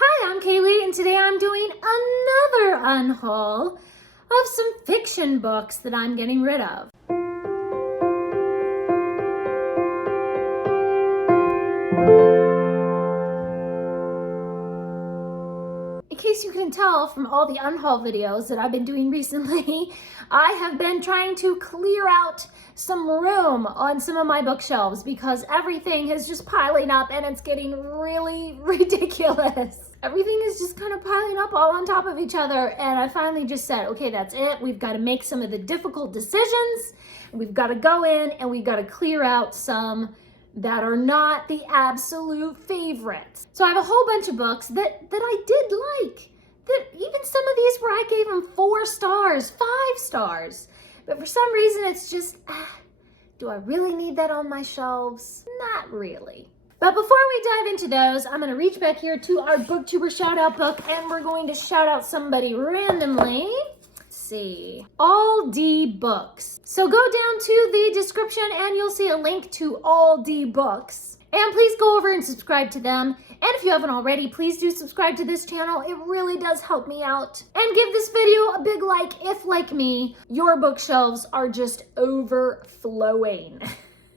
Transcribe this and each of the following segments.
Hi, I'm Kaylee, and today I'm doing another unhaul of some fiction books that I'm getting rid of. In case you can tell from all the unhaul videos that I've been doing recently, I have been trying to clear out some room on some of my bookshelves because everything is just piling up and it's getting really ridiculous. Everything is just kind of piling up all on top of each other, and I finally just said, okay, that's it. We've got to make some of the difficult decisions. We've got to go in and we've got to clear out some that are not the absolute favorites. So I have a whole bunch of books that I did like. That even some of these where I gave them 4 stars, 5 stars. But for some reason it's just, do I really need that on my shelves? Not really. But before we dive into those, I'm going to reach back here to our booktuber shout out book and we're going to shout out somebody randomly. See, All D Books. So go down to the description and you'll see a link to All D Books. And please go over and subscribe to them. And if you haven't already, please do subscribe to this channel. It really does help me out. And give this video a big like if, like me, your bookshelves are just overflowing.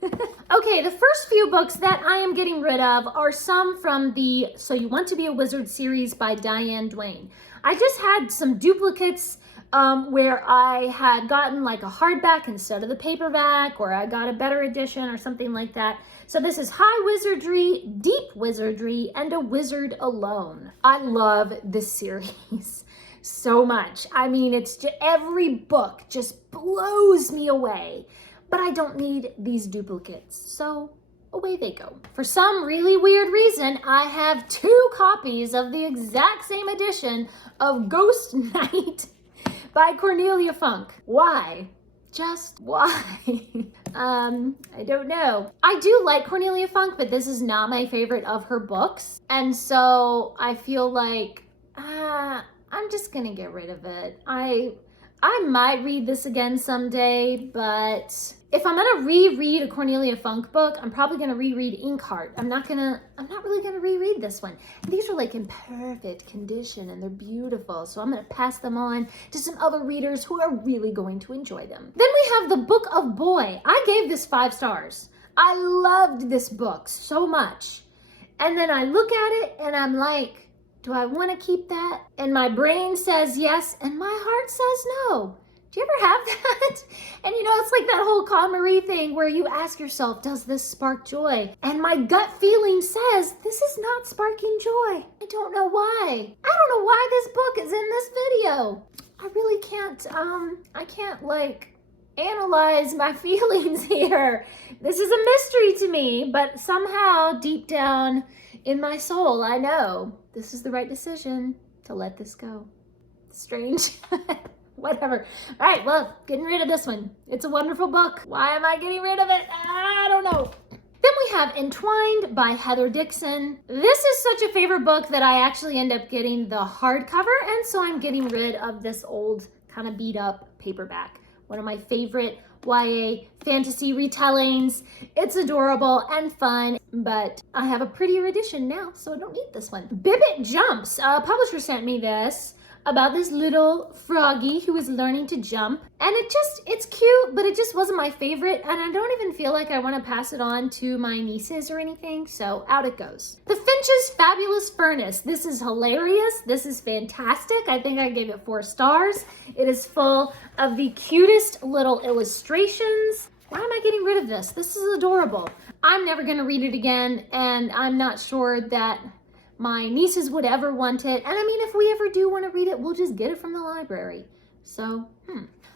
Okay, the first few books that I am getting rid of are some from the So You Want to Be a Wizard series by Diane Duane. I just had some duplicates where I had gotten like a hardback instead of the paperback, or I got a better edition or something like that. So this is High Wizardry, Deep Wizardry, and A Wizard Alone. I love this series so much. I mean, it's just, every book just blows me away, but I don't need these duplicates. So away they go. For some really weird reason, I have 2 copies of the exact same edition of Ghost Night by Cornelia Funk. Why? Just why? I don't know. I do like Cornelia Funk, but this is not my favorite of her books. And so I feel like, I'm just gonna get rid of it. I might read this again someday, but if I'm gonna reread a Cornelia Funk book, I'm probably gonna reread Inkheart. I'm not really gonna reread this one. And these are like in perfect condition and they're beautiful. So I'm gonna pass them on to some other readers who are really going to enjoy them. Then we have The Book of Boy. I gave this 5 stars. I loved this book so much. And then I look at it and I'm like, do I want to keep that? And my brain says yes, and my heart says no. Do you ever have that? And you know, it's like that whole KonMari thing where you ask yourself, does this spark joy? And my gut feeling says, this is not sparking joy. I don't know why. I don't know why this book is in this video. I really can't, I can't like analyze my feelings here. This is a mystery to me, but somehow deep down in my soul, I know this is the right decision to let this go. Strange. Whatever. All right, well, getting rid of this one. It's a wonderful book. Why am I getting rid of it? I don't know. Then we have Entwined by Heather Dixon. This is such a favorite book that I actually end up getting the hardcover, and so I'm getting rid of this old kind of beat up paperback. One of my favorite YA fantasy retellings. It's adorable and fun, but I have a prettier edition now, so I don't need this one. Bibbit Jumps. A publisher sent me this about this little froggy who is learning to jump. And it's cute, but it just wasn't my favorite. And I don't even feel like I want to pass it on to my nieces or anything. So out it goes. The Finch's Fabulous Furnace. This is hilarious. This is fantastic. I think I gave it 4 stars. It is full of the cutest little illustrations. Why am I getting rid of this? This is adorable. I'm never going to read it again. And I'm not sure that my nieces would ever want it. And I mean, if we ever do want to read it, we'll just get it from the library. So,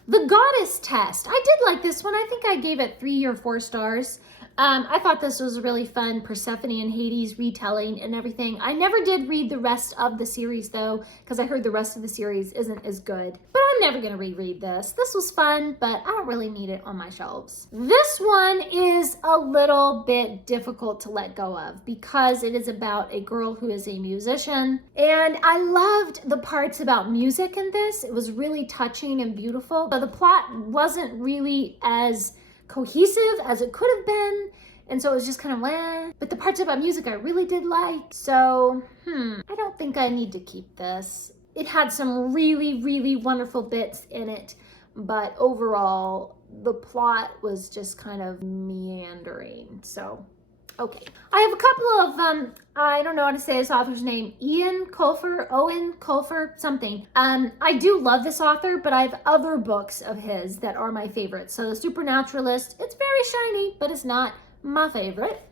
The Goddess Test. I did like this one. I think I gave it 3 or 4 stars. I thought this was a really fun Persephone and Hades retelling and everything. I never did read the rest of the series though, because I heard the rest of the series isn't as good. But I'm never gonna reread this. This was fun, but I don't really need it on my shelves. This one is a little bit difficult to let go of because it is about a girl who is a musician. And I loved the parts about music in this. It was really touching and beautiful. But the plot wasn't really as cohesive as it could have been. And so it was just kind of wah. But the parts about music I really did like. So, I don't think I need to keep this. It had some really, really wonderful bits in it, but overall, the plot was just kind of meandering. So, okay. I have a couple of, I don't know how to say this author's name, Owen Colfer, something. I do love this author, but I have other books of his that are my favorites. So The Supernaturalist, it's very shiny, but it's not my favorite.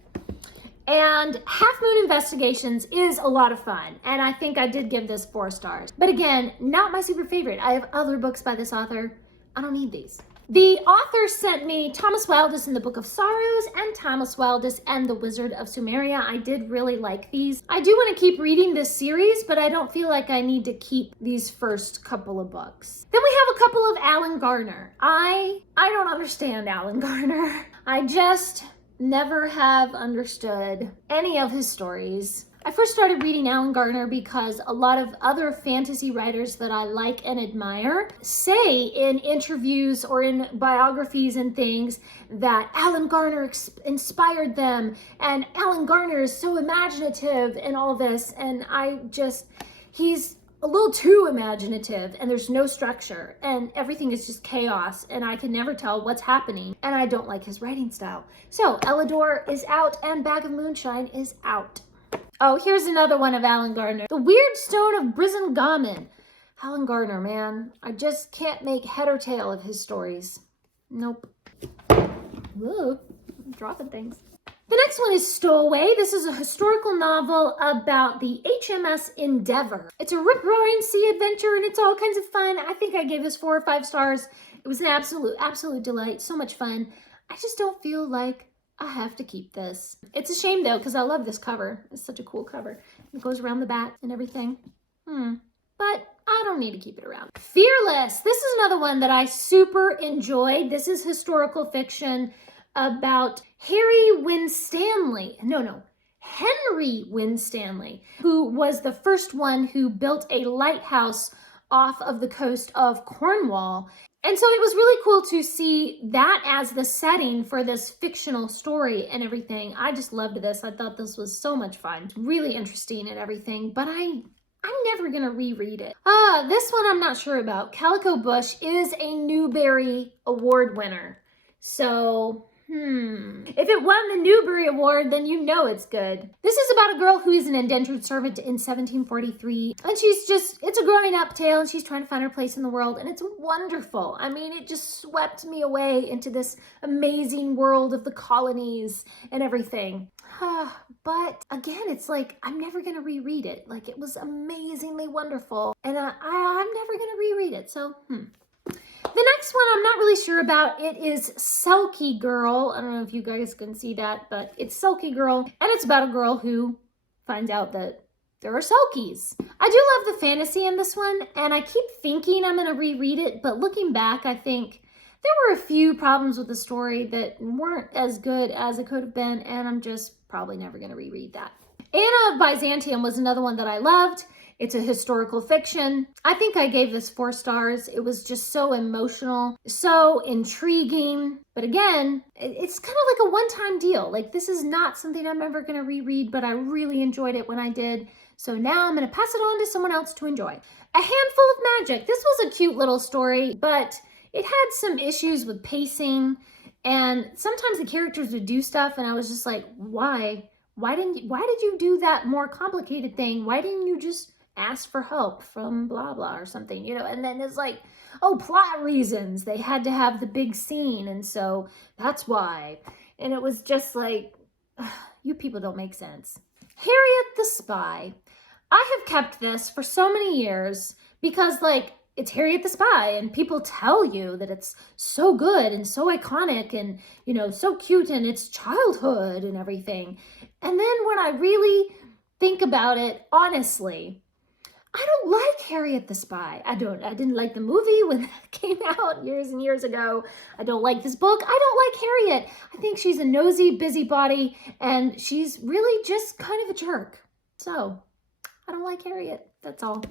And Half Moon Investigations is a lot of fun, and I think I did give this 4 stars. But again, not my super favorite. I have other books by this author. I don't need these. The author sent me Thomas Wildis and the Book of Sorrows and Thomas Wildis and the Wizard of Sumeria. I did really like these. I do want to keep reading this series, but I don't feel like I need to keep these first couple of books. Then we have a couple of Alan Garner. I don't understand Alan Garner. I just never have understood any of his stories. I first started reading Alan Garner because a lot of other fantasy writers that I like and admire say in interviews or in biographies and things that Alan Garner inspired them, and Alan Garner is so imaginative and all this, and he's a little too imaginative, and there's no structure, and everything is just chaos, and I can never tell what's happening, and I don't like his writing style. So Elidor is out, and Bag of Moonshine is out. Oh, here's another one of Alan Garner. The Weird Stone of Brisingamen. Alan Garner, man. I just can't make head or tail of his stories. Nope. Whoa, I'm dropping things. The next one is Stowaway. This is a historical novel about the HMS Endeavour. It's a rip-roaring sea adventure, and it's all kinds of fun. I think I gave this 4 or 5 stars. It was an absolute delight. So much fun. I just don't feel like I have to keep this. It's a shame, though, because I love this cover. It's such a cool cover. It goes around the back and everything. But I don't need to keep it around. Fearless. This is another one that I super enjoyed. This is historical fiction about Henry Winstanley, who was the first one who built a lighthouse off of the coast of Cornwall. And so it was really cool to see that as the setting for this fictional story and everything. I just loved this. I thought this was so much fun. It's really interesting and everything, but I'm never gonna reread it. This one I'm not sure about. Calico Bush is a Newbery Award winner. So, if it won the Newbery Award, then you know it's good. This is about a girl who is an indentured servant in 1743. And it's a growing up tale, and she's trying to find her place in the world. And it's wonderful. I mean, it just swept me away into this amazing world of the colonies and everything. But again, it's like, I'm never going to reread it. Like, it was amazingly wonderful. And I'm never going to reread it. So, The next one I'm not really sure about. It is Selkie Girl. I don't know if you guys can see that, but it's Selkie Girl. And it's about a girl who finds out that there are Selkies. I do love the fantasy in this one, and I keep thinking I'm going to reread it, but looking back, I think there were a few problems with the story that weren't as good as it could have been, and I'm just probably never going to reread that. Anna of Byzantium was another one that I loved. It's a historical fiction. I think I gave this 4 stars. It was just so emotional, so intriguing. But again, it's kind of like a one-time deal. Like, this is not something I'm ever going to reread, but I really enjoyed it when I did. So now I'm going to pass it on to someone else to enjoy. A Handful of Magic. This was a cute little story, but it had some issues with pacing. And sometimes the characters would do stuff, and I was just like, why? Why did you do that more complicated thing? Why didn't you just ask for help from blah blah or something, and then it's like, oh, plot reasons, they had to have the big scene, and so that's why. And it was just like, you people don't make sense. Harriet the Spy. I have kept this for so many years because, like, it's Harriet the Spy, and people tell you that it's so good and so iconic and, so cute, and it's childhood and everything. And then when I really think about it, honestly, I don't like Harriet the Spy. I didn't like the movie when that came out years and years ago. I don't like this book. I don't like Harriet. I think she's a nosy busybody, and she's really just kind of a jerk. So, I don't like Harriet. That's all.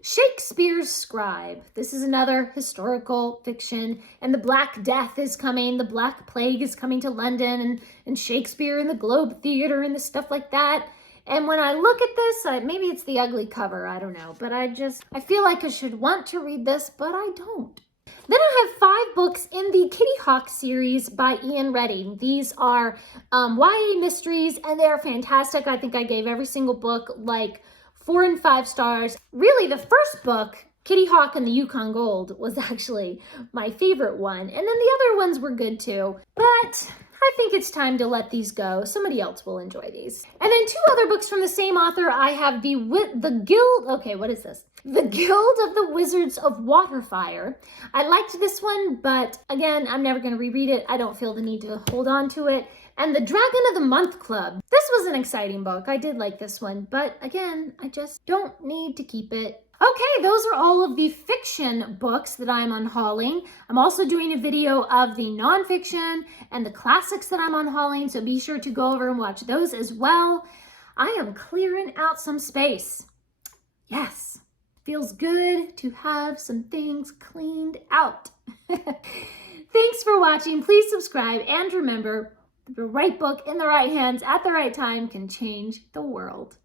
Shakespeare's Scribe. This is another historical fiction, and the Black Death is coming. The Black Plague is coming to London, and Shakespeare and the Globe Theater and the stuff like that. And when I look at this, maybe it's the ugly cover, I don't know, but I feel like I should want to read this, but I don't. Then I have 5 books in the Kitty Hawk series by Ian Redding. These are YA mysteries, and they're fantastic. I think I gave every single book like 4 and 5 stars. Really, the first book, Kitty Hawk and the Yukon Gold, was actually my favorite one. And then the other ones were good too. But I think it's time to let these go. Somebody else will enjoy these. And then 2 other books from the same author. I have the Guild, okay, what is this? The Guild of the Wizards of Waterfire. I liked this one, but again, I'm never going to reread it. I don't feel the need to hold on to it. And the Dragon of the Month Club. This was an exciting book. I did like this one, but again, I just don't need to keep it. Okay, those are all of the fiction books that I'm unhauling. I'm also doing a video of the nonfiction and the classics that I'm unhauling, so be sure to go over and watch those as well. I am clearing out some space. Yes, feels good to have some things cleaned out. Thanks for watching. Please subscribe, and remember, the right book in the right hands at the right time can change the world.